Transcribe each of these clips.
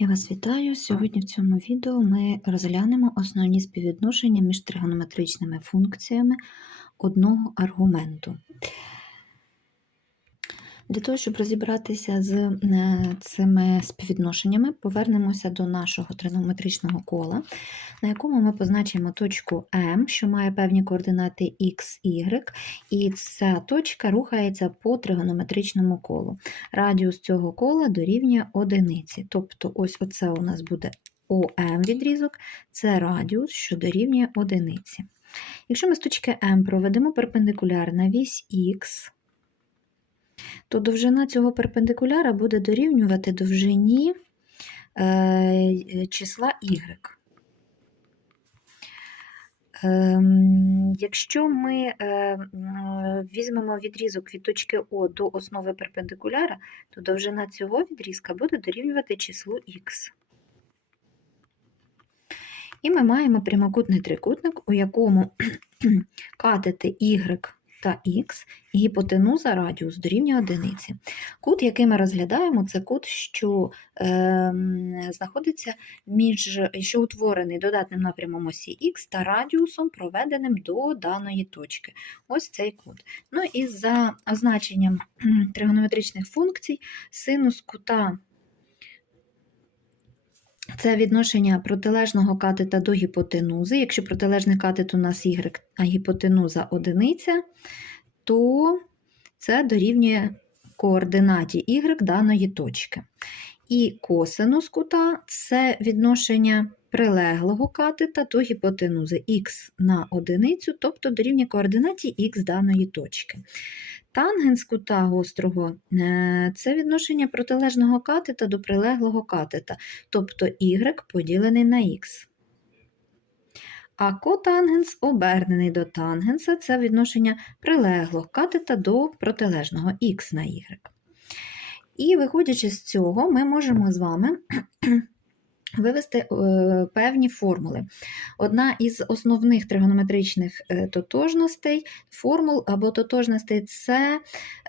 Я вас вітаю. Сьогодні в цьому відео ми розглянемо основні співвідношення між тригонометричними функціями одного аргументу. Для того, щоб розібратися з е, цими співвідношеннями, повернемося до нашого тригонометричного кола, на якому ми позначимо точку М, що має певні координати X, Y, і ця точка рухається по тригонометричному колу. Радіус цього кола дорівнює одиниці. Тобто, ось оце у нас буде ОМ відрізок, це радіус, що дорівнює одиниці. Якщо ми з точки М проведемо перпендикуляр на вісь Х, то довжина цього перпендикуляра буде дорівнювати довжині е, числа y. Ем, Якщо ми е, візьмемо відрізок від точки О до основи перпендикуляра, то довжина цього відрізка буде дорівнювати числу х. І ми маємо прямокутний трикутник, у якому катети y та х, і гіпотенуза радіус дорівнює одиниці. Кут, який ми розглядаємо, це кут, що е, знаходиться між, що утворений додатним напрямом осі х та радіусом, проведеним до даної точки. Ось цей кут. Ну і за означенням тригонометричних функцій, синус кута. Це відношення протилежного катета до гіпотенузи. Якщо протилежний катет у нас y, а гіпотенуза одиниця, то це дорівнює координаті y даної точки. І косинус кута це відношення прилеглого катета до гіпотенузи х на одиницю, тобто дорівнює координаті х даної точки. Тангенс кута гострого е, це відношення протилежного катета до прилеглого катета, тобто y поділений на х. А котангенс обернений до тангенса це відношення прилеглого катета до протилежного х на y. І виходячи з цього, ми можемо з вами вивести е, певні формули. Одна із основних тригонометричних е, тотожностей, формул або тотожностей це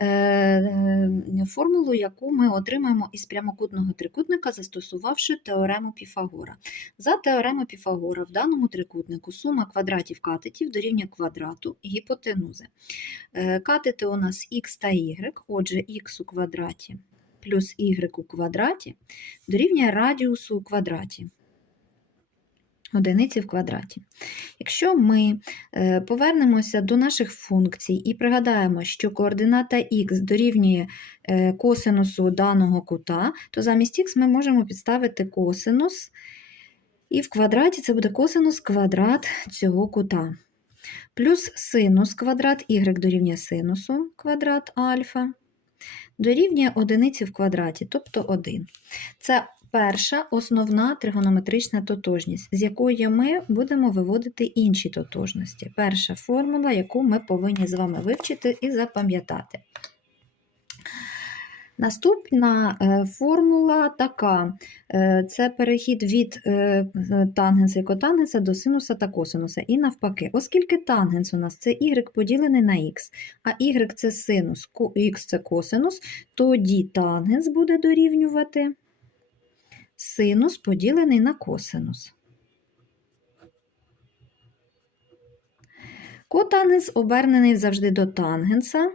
е, формулу, яку ми отримаємо із прямокутного трикутника, застосувавши теорему Піфагора. За теоремою Піфагора в даному трикутнику сума квадратів катетів дорівнює квадрату гіпотенузи. Катети у нас х та y, отже, х у квадраті плюс y у квадраті дорівнює радіусу у квадраті. Одиниці в квадраті. Якщо ми е, повернемося до наших функцій і пригадаємо, що координата х дорівнює е, косинусу даного кута, то замість х ми можемо підставити косинус, і в квадраті це буде косинус квадрат цього кута. Плюс синус квадрат y дорівнює синусу квадрат альфа дорівнює одиниці в квадраті, тобто 1. Це перша основна тригонометрична тотожність, з якої ми будемо виводити інші тотожності. Перша формула, яку ми повинні з вами вивчити і запам'ятати. Наступна е, формула така: е, це перехід від е, тангенса і котангенса до синуса та косинуса. І навпаки, оскільки тангенс у нас це y поділений на х, а y це синус, х це косинус, тоді тангенс буде дорівнювати синус поділений на косинус. Котангенс обернений завжди до тангенса.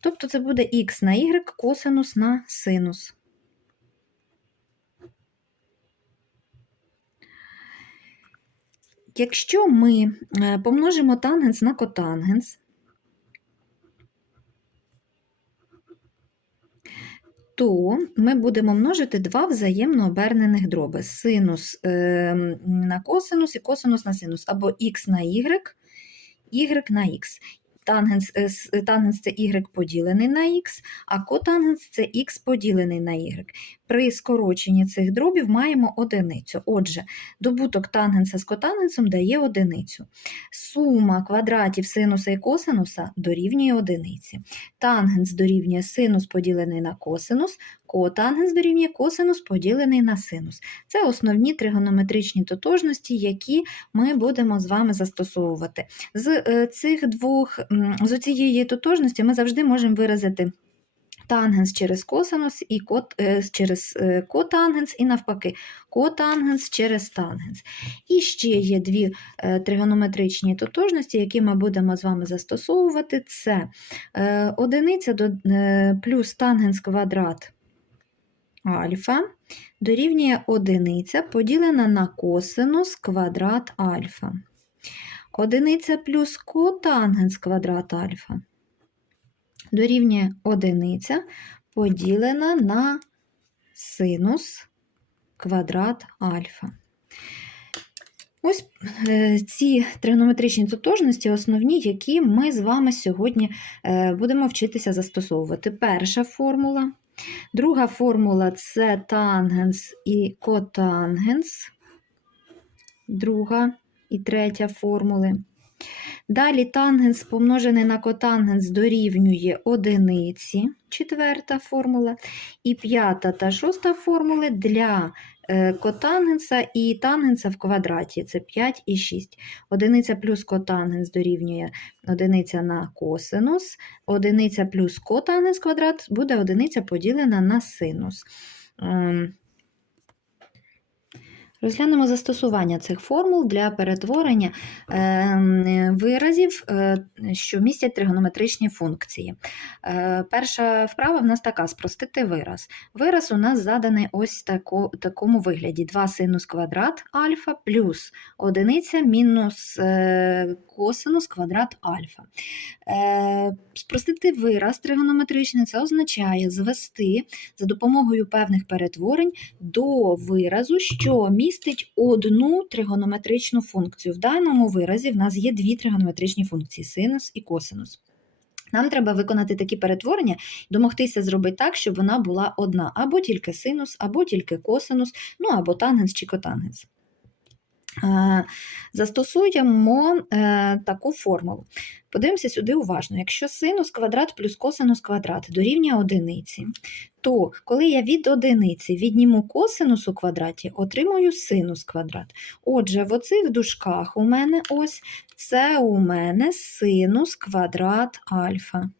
Тобто це буде х на y косинус на синус. Якщо ми е, помножимо тангенс на котангенс, то ми будемо множити два взаємно обернених дроби. Синус е, на косинус і косинус на синус, або х на y, y на х тангенс е, е, тангенс це y поділений на х, а котангенс це х поділений на y. При скороченні цих дробів маємо одиницю. Отже, добуток тангенса з котангенсом дає одиницю. Сума квадратів синуса і косинуса дорівнює одиниці. Тангенс дорівнює синус поділений на косинус, котангенс дорівнює косинус поділений на синус. Це основні тригонометричні тотожності, які ми будемо з вами застосовувати. З е, цих двох, з цієї тотожності ми завжди можемо виразити тангенс через косинус і кот, е, через е, котангенс, і навпаки, котангенс через тангенс. І ще є дві тригонометричні тотожності, які ми будемо з вами застосовувати. Це одиниця плюс тангенс квадрат альфа дорівнює одиниця поділена на косинус квадрат альфа. Одиниця плюс котангенс квадрат альфа дорівнює одиниця поділена на синус квадрат альфа. Ось е, ці тригонометричні тотожності основні, які ми з вами сьогодні е, будемо вчитися застосовувати. Перша формула. Друга формула це тангенс і котангенс. Друга і третя формули. Далі тангенс помножений на котангенс дорівнює одиниці, четверта формула. І п'ята та шоста формули для е, котангенса і тангенса в квадраті. Це 5 і 6. Одиниця плюс котангенс дорівнює одиниця на косинус. Одиниця плюс котангенс квадрат буде одиниця поділена на синус. Ем, Розглянемо застосування цих формул для перетворення е, виразів, е, що містять тригонометричні функції. Е, Перша вправа в нас така: спростити вираз. Вираз у нас заданий ось тако, такому вигляді: 2 синус квадрат альфа плюс одиниця мінус е, косинус квадрат альфа. Спростити вираз тригонометричний це означає звести за допомогою певних перетворень до виразу, що містить одну тригонометричну функцію. В даному виразі в нас є дві тригонометричні функції синус і косинус. Нам треба виконати такі перетворення домогтися зробити так, щоб вона була одна, або тільки синус, або тільки косинус, ну або тангенс чи котангенс. Е, Застосуємо е, таку формулу. Подивимося сюди уважно. Якщо синус квадрат плюс косинус квадрат дорівнює одиниці, то коли я від одиниці відніму косинус у квадраті, отримую синус квадрат. Отже, в оцих дужках у мене ось це у мене синус квадрат альфа.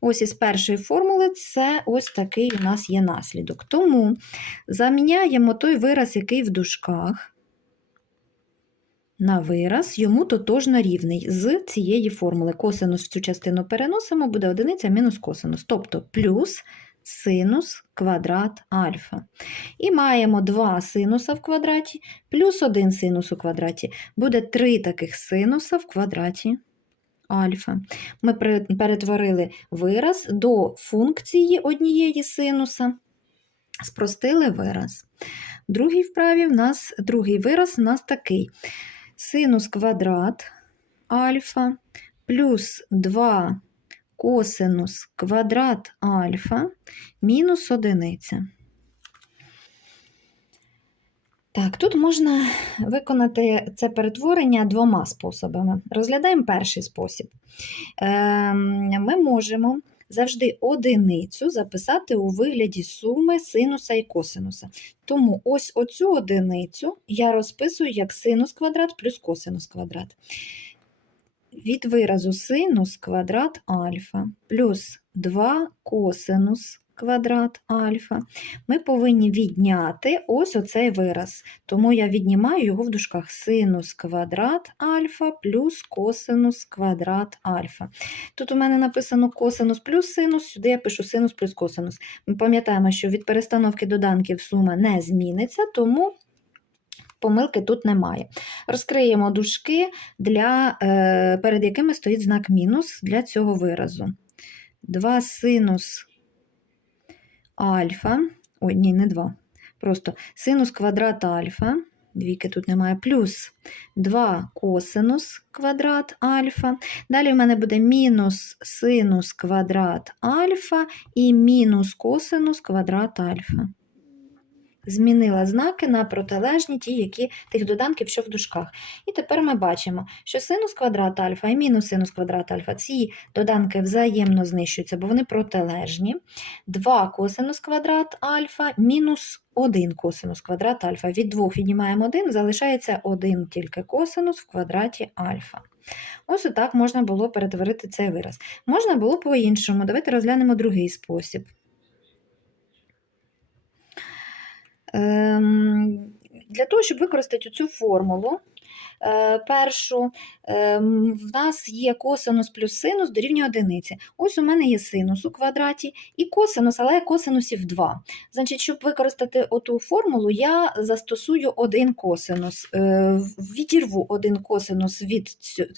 Ось із першої формули це ось такий у нас є наслідок. Тому заміняємо той вираз, який в дужках на вираз, йому тотожно рівний з цієї формули. Косинус в цю частину переносимо, буде одиниця мінус косинус, тобто плюс синус квадрат альфа. І маємо 2 синуса в квадраті плюс 1 синус у квадраті. Буде 3 таких синуса в квадраті альфа. Ми перетворили вираз до функції однієї синуса, спростили вираз. В другій вправі в нас другий вираз у нас такий синус квадрат альфа плюс 2 косинус квадрат альфа мінус одиниця. Так, тут можна виконати це перетворення двома способами. Розглядаємо перший спосіб. Ем, Ми можемо завжди одиницю записати у вигляді суми синуса і косинуса. Тому ось оцю одиницю я розписую як синус квадрат плюс косинус квадрат. Від виразу синус квадрат альфа плюс 2 косинус квадрат альфа, ми повинні відняти ось оцей вираз. Тому я віднімаю його в дужках синус квадрат альфа плюс косинус квадрат альфа. Тут у мене написано косинус плюс синус, сюди я пишу синус плюс косинус. Ми пам'ятаємо, що від перестановки доданків сума не зміниться, тому. Помилки тут немає. Розкриємо дужки, для, е, перед якими стоїть знак мінус для цього виразу. 2 синус альфа, ой, ні, не 2, просто синус квадрат альфа, двійки тут немає, плюс 2 косинус квадрат альфа. Далі в мене буде мінус синус квадрат альфа і мінус косинус квадрат альфа. Змінила знаки на протилежні ті, які тих доданків, що в дужках. І тепер ми бачимо, що синус квадрат альфа і мінус синус квадрат альфа ці доданки взаємно знищуються, бо вони протилежні. 2 косинус квадрат альфа мінус 1 косинус квадрат альфа. Від 2 віднімаємо 1, залишається 1 тільки косинус в квадраті альфа. Ось отак можна було перетворити цей вираз. Можна було по-іншому. Давайте розглянемо другий спосіб. Ем, Для того, щоб використати цю формулу, е, першу, ем, в нас є косинус плюс синус дорівнює одиниці. Ось у мене є синус у квадраті і косинус, але косинусів 2. Значить, щоб використати оту формулу, я застосую один косинус, е, відірву один косинус від,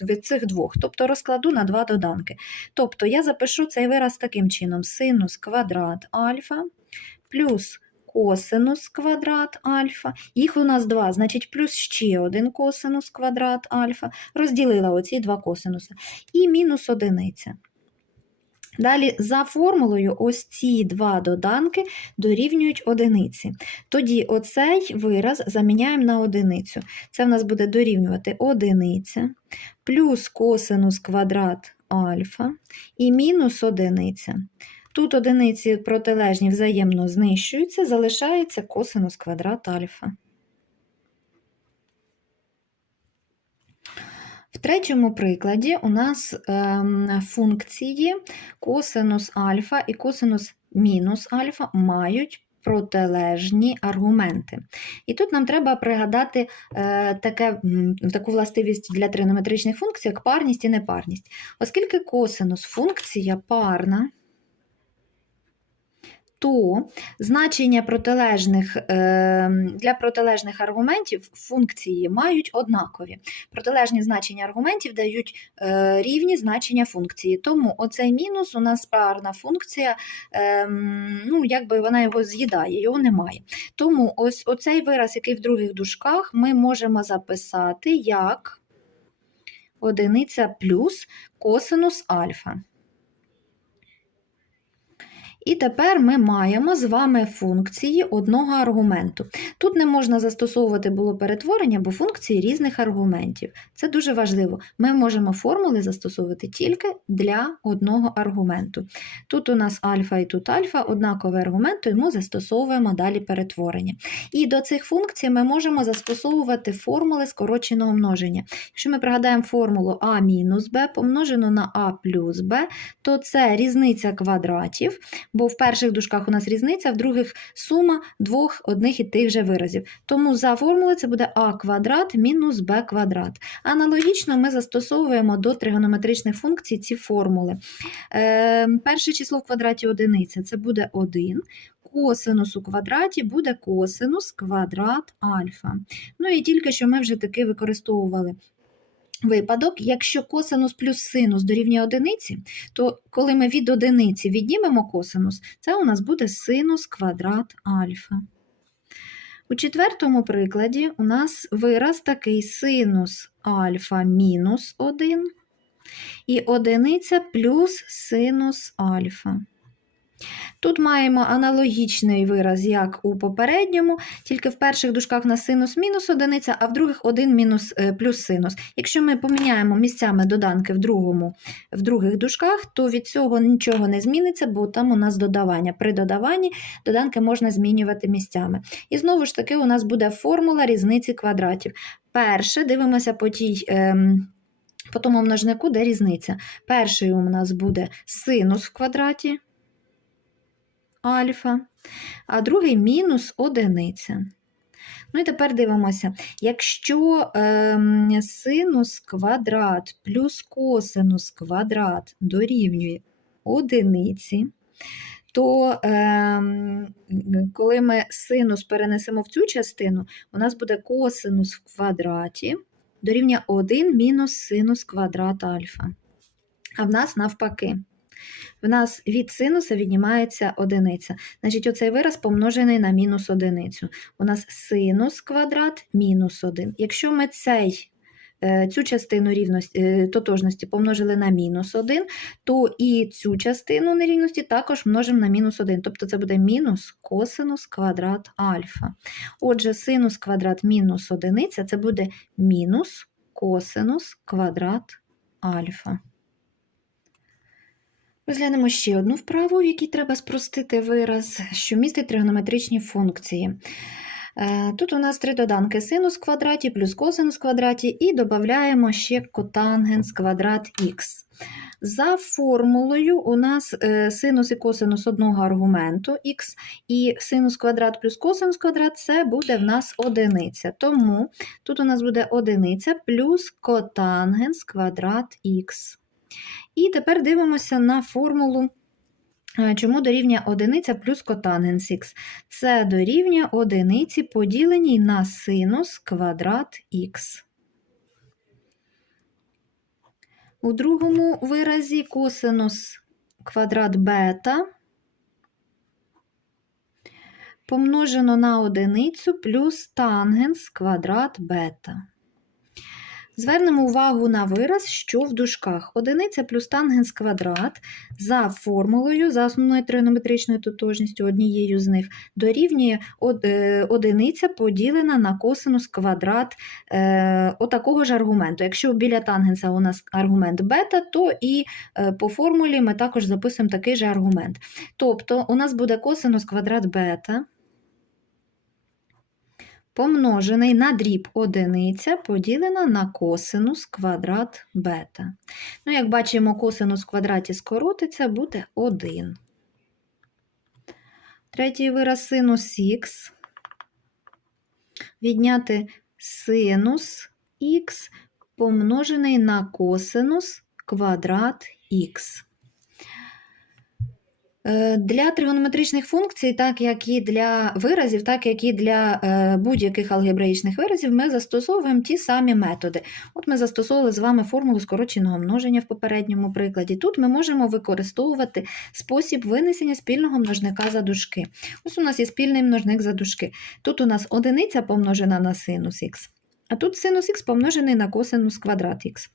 від цих двох, тобто розкладу на два доданки. Тобто я запишу цей вираз таким чином: синус квадрат альфа плюс косинус квадрат альфа. Їх у нас два, значить, плюс ще один косинус квадрат альфа. Розділила оці два косинуси. І мінус одиниця. Далі за формулою ось ці два доданки дорівнюють одиниці. Тоді оцей вираз заміняємо на одиницю. Це в нас буде дорівнювати одиниця плюс косинус квадрат альфа і мінус одиниця. Тут одиниці протилежні взаємно знищуються, залишається косинус квадрат альфа. В третьому прикладі у нас ем, функції косинус альфа і косинус мінус альфа мають протилежні аргументи. І тут нам треба пригадати е, таке, таку властивість для тригонометричних функцій, як парність і непарність. Оскільки косинус функція парна, то значення протилежних, е, для протилежних аргументів функції мають однакові. Протилежні значення аргументів дають е, рівні значення функції. Тому оцей мінус у нас парна функція, е, ну, якби вона його з'їдає, його немає. Тому ось оцей вираз, який в других дужках, ми можемо записати як одиниця плюс косинус альфа. І тепер ми маємо з вами функції одного аргументу. Тут не можна застосовувати було перетворення, бо функції різних аргументів. Це дуже важливо. Ми можемо формули застосовувати тільки для одного аргументу. Тут у нас альфа і тут альфа, однаковий аргумент, тому застосовуємо далі перетворення. І до цих функцій ми можемо застосовувати формули скороченого множення. Якщо ми пригадаємо формулу а мінус b помножено на а плюс b, то це різниця квадратів бо в перших дужках у нас різниця, в других сума двох одних і тих же виразів. Тому за формулою це буде а квадрат мінус b квадрат. Аналогічно ми застосовуємо до тригонометричних функцій ці формули. Е, перше число в квадраті одиниця це буде 1. Косинус у квадраті буде косинус квадрат альфа. Ну і тільки що ми вже таки використовували випадок, якщо косинус плюс синус дорівнює одиниці, то коли ми від одиниці віднімемо косинус, це у нас буде синус квадрат альфа. У четвертому прикладі у нас вираз такий синус альфа мінус 1 і одиниця плюс синус альфа. Тут маємо аналогічний вираз, як у попередньому, тільки в перших дужках на синус мінус одиниця, а в других 1 мінус е, плюс синус. Якщо ми поміняємо місцями доданки в, другому, в других дужках, то від цього нічого не зміниться, бо там у нас додавання. При додаванні доданки можна змінювати місцями. І знову ж таки, у нас буде формула різниці квадратів. Перше, дивимося по тій. Ем, по тому множнику, де різниця. Перший у нас буде синус в квадраті альфа, а другий мінус одиниця. Ну і тепер дивимося, якщо ем, синус квадрат плюс косинус квадрат дорівнює одиниці, то ем, коли ми синус перенесемо в цю частину, у нас буде косинус в квадраті дорівнює 1 мінус синус квадрат альфа. А в нас навпаки. В нас від синуса віднімається одиниця. Значить, оцей вираз помножений на мінус одиницю. У нас синус квадрат мінус 1. Якщо ми цей, е, цю частину рівності, е, тотожності помножили на мінус 1, то і цю частину нерівності також множимо на мінус 1. Тобто це буде мінус косинус квадрат альфа. Отже, синус квадрат мінус одиниця це буде мінус косинус квадрат альфа. Розглянемо ще одну вправу, в якій треба спростити вираз, що містить тригонометричні функції. Е, Тут у нас три доданки: синус в квадраті плюс косинус в квадраті, і додаємо ще котангенс квадрат х. За формулою у нас е, синус і косинус одного аргументу х, і синус квадрат плюс косинус квадрат це буде в нас одиниця. Тому тут у нас буде одиниця плюс котангенс квадрат х. І тепер дивимося на формулу. е, Чому дорівнює одиниця плюс котангенс х? Це дорівнює одиниці поділеній на синус квадрат х. У другому виразі косинус квадрат бета помножено на одиницю плюс тангенс квадрат бета. Звернемо увагу на вираз, що в дужках. Одиниця плюс тангенс квадрат за формулою, за основною тригонометричною тотожністю, однією з них, дорівнює е, одиниця поділена на косинус квадрат е, отакого ж аргументу. Якщо біля тангенса у нас аргумент бета, то і е, по формулі ми також записуємо такий же аргумент. Тобто у нас буде косинус квадрат бета помножений на дріб одиниця поділена на косинус квадрат бета. Ну, як бачимо, косинус квадраті скоротиться, буде 1. Третій вираз синус х. Відняти синус х помножений на косинус квадрат х. Е, Для тригонометричних функцій, так як і для виразів, так як і для е, будь-яких алгебраїчних виразів, ми застосовуємо ті самі методи. От ми застосовували з вами формулу скороченого множення в попередньому прикладі. Тут ми можемо використовувати спосіб винесення спільного множника за дужки. Ось у нас є спільний множник за дужки. Тут у нас одиниця помножена на синус х, а тут синус х помножений на косинус квадрат х.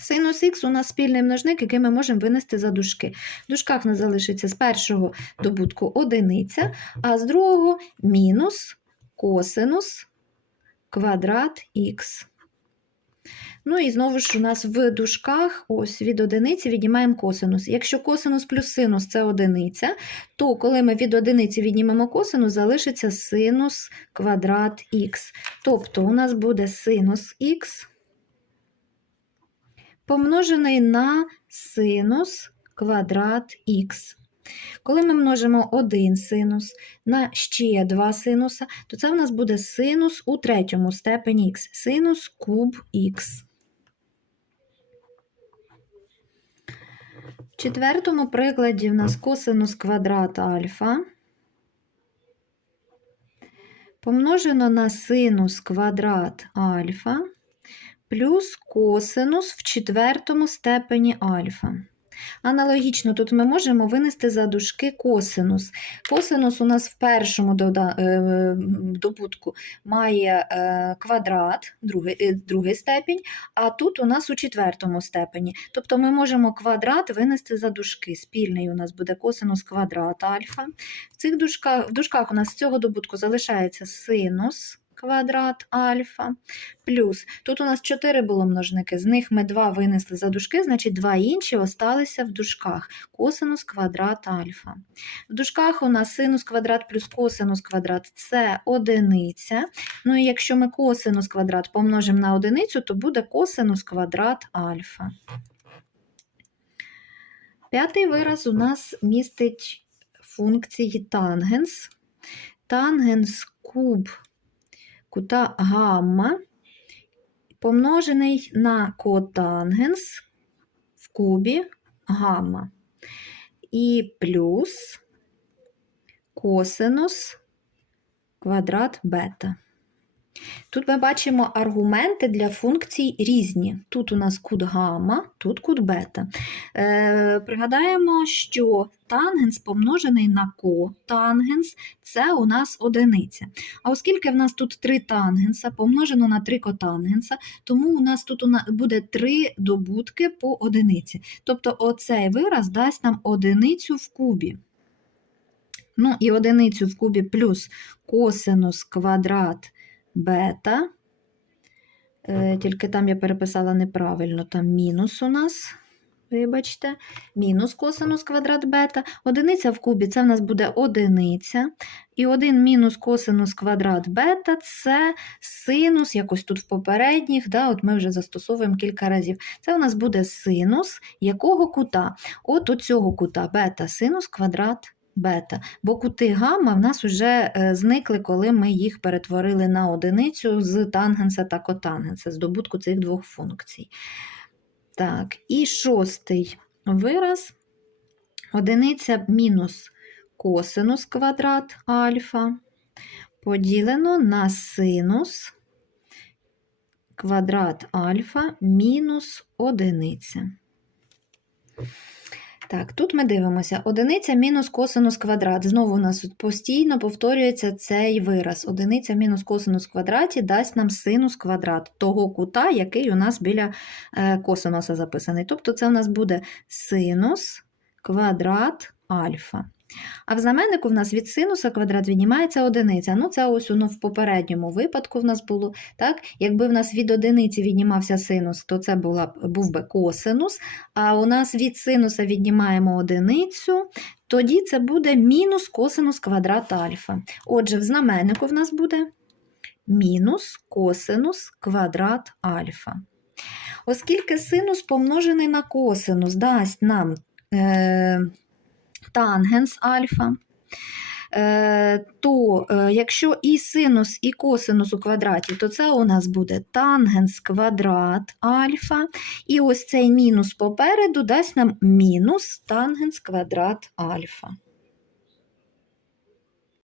Синус х у нас спільний множник, який ми можемо винести за дужки. В дужках нас залишиться з першого добутку одиниця, а з другого мінус косинус квадрат х. Ну і знову ж у нас в дужках ось від одиниці віднімаємо косинус. Якщо косинус плюс синус це одиниця, то коли ми від одиниці віднімемо косинус, залишиться синус квадрат х. Тобто у нас буде синус х помножений на синус квадрат х. Коли ми множимо один синус на ще два синуса, то це в нас буде синус у третьому степені х, синус куб х. В четвертому прикладі в нас косинус квадрат альфа помножено на синус квадрат альфа плюс косинус в четвертому степені альфа. Аналогічно, тут ми можемо винести за дужки косинус. Косинус у нас в першому е, добутку має е, квадрат, другий, е, другий степінь, а тут у нас у четвертому степені. Тобто ми можемо квадрат винести за дужки. Спільний у нас буде косинус квадрат альфа. В цих дужках, в дужках у нас з цього добутку залишається синус квадрат альфа. Плюс тут у нас 4 було множники, з них ми 2 винесли за дужки, значить 2 інші осталися в дужках. Косинус квадрат альфа. В дужках у нас синус квадрат плюс косинус квадрат це одиниця. Ну і якщо ми косинус квадрат помножимо на одиницю, то буде косинус квадрат альфа. П'ятий вираз у нас містить функції тангенс. Тангенс куб кута гамма помножений на котангенс в кубі гамма. І плюс косинус квадрат бета. Тут ми бачимо аргументи для функцій різні. Тут у нас кут гамма, тут кут бета. Е, пригадаємо, що тангенс помножений на котангенс це у нас одиниця. А оскільки в нас тут три тангенса помножено на три котангенса, тому у нас тут буде три добутки по одиниці. Тобто оцей вираз дасть нам одиницю в кубі. Ну і одиницю в кубі плюс косинус квадрат бета. Е, Тільки там я переписала неправильно, там мінус у нас. Вибачте, мінус косинус квадрат бета. Одиниця в кубі це в нас буде одиниця. І 1 мінус косинус квадрат бета це синус, якось тут в попередніх, да, от ми вже застосовуємо кілька разів. Це у нас буде синус якого кута? От у цього кута бета синус квадрат бета. Бо кути гамма в нас вже е, зникли, коли ми їх перетворили на одиницю з тангенса та котангенса, здобутку цих двох функцій. Так, і шостий вираз. Одиниця мінус косинус квадрат альфа поділено на синус квадрат альфа мінус одиниця. Так, тут ми дивимося. Одиниця мінус косинус квадрат. Знову у нас постійно повторюється цей вираз. Одиниця мінус косинус квадраті дасть нам синус квадрат того кута, який у нас біля е, косинуса записаний. Тобто це у нас буде синус квадрат альфа. А в знаменнику в нас від синуса квадрат віднімається одиниця. Ну, це ось воно в попередньому випадку в нас було. Так? Якби в нас від одиниці віднімався синус, то це була, був би косинус. А у нас від синуса віднімаємо одиницю, тоді це буде мінус косинус квадрат альфа. Отже, в знаменнику в нас буде мінус косинус квадрат альфа. Оскільки синус помножений на косинус дасть нам е, тангенс альфа, е, то е, якщо і синус, і косинус у квадраті, то це у нас буде тангенс квадрат альфа. І ось цей мінус попереду дасть нам мінус тангенс квадрат альфа.